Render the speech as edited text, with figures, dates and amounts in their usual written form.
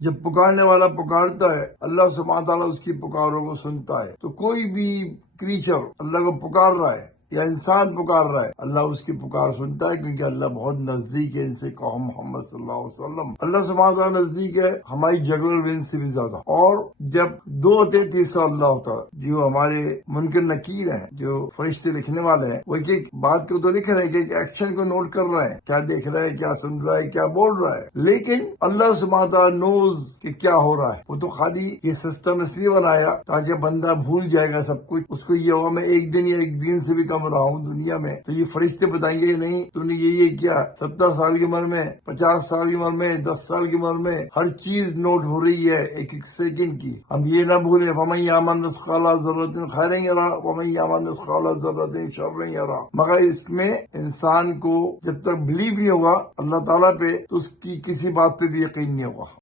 जब पुकारने वाला पुकारता है, अल्लाह सुब्हानहू तआला उसकी पुकारों को सुनता है। तो कोई भी क्रीचर अल्लाह को पुकार रहा है या इंसान पुकार रहा है, अल्लाह उसकी पुकार सुनता है, क्योंकि अल्लाह बहुत नजदीक है इनसे। कहो मोहम्मद सल्लल्लाहु अलैहि वसल्लम, अल्लाह सुब्हानहू तआला नजदीक है हमारी जुगुलर वेन से भी ज्यादा। और जब दो होते तीसरा अल्लाह होता है, जो हमारे मुनकर नकीर हैं, जो फरिश्ते लिखने वाले हैं, वो एक एक बात को तो लिख रहे हैं, एक एक्शन को नोट कर रहे हैं, क्या देख रहा है, क्या सुन रहा है, क्या बोल रहा है। लेकिन अल्लाह सुब्हानहू तआला नोज कि क्या हो रहा है। वो तो खाली ये सिस्टम इसलिए बनाया ताकि बंदा भूल जाएगा सब कुछ। उसको ये होगा मैं एक दिन या एक दिन से भी कम रहा हूँ दुनिया में, तो ये फरिश्ते बताएंगे नहीं तूने ये किया। 70 साल की उम्र में, 50 साल की उम्र में, 10 साल की उम्र में हर चीज नोट हो रही है एक एक सेकंड की। हम ये ना भूले फमन यामन मिस्काला ज़र्रतिन खैरन यरा वमन यामन मिस्काला ज़र्रतिन शर्रन यरा। मगर इसमें इंसान को जब तक बिलीव नहीं होगा अल्लाह ताला पे, तो उसकी किसी बात पे भी यकीन नहीं होगा।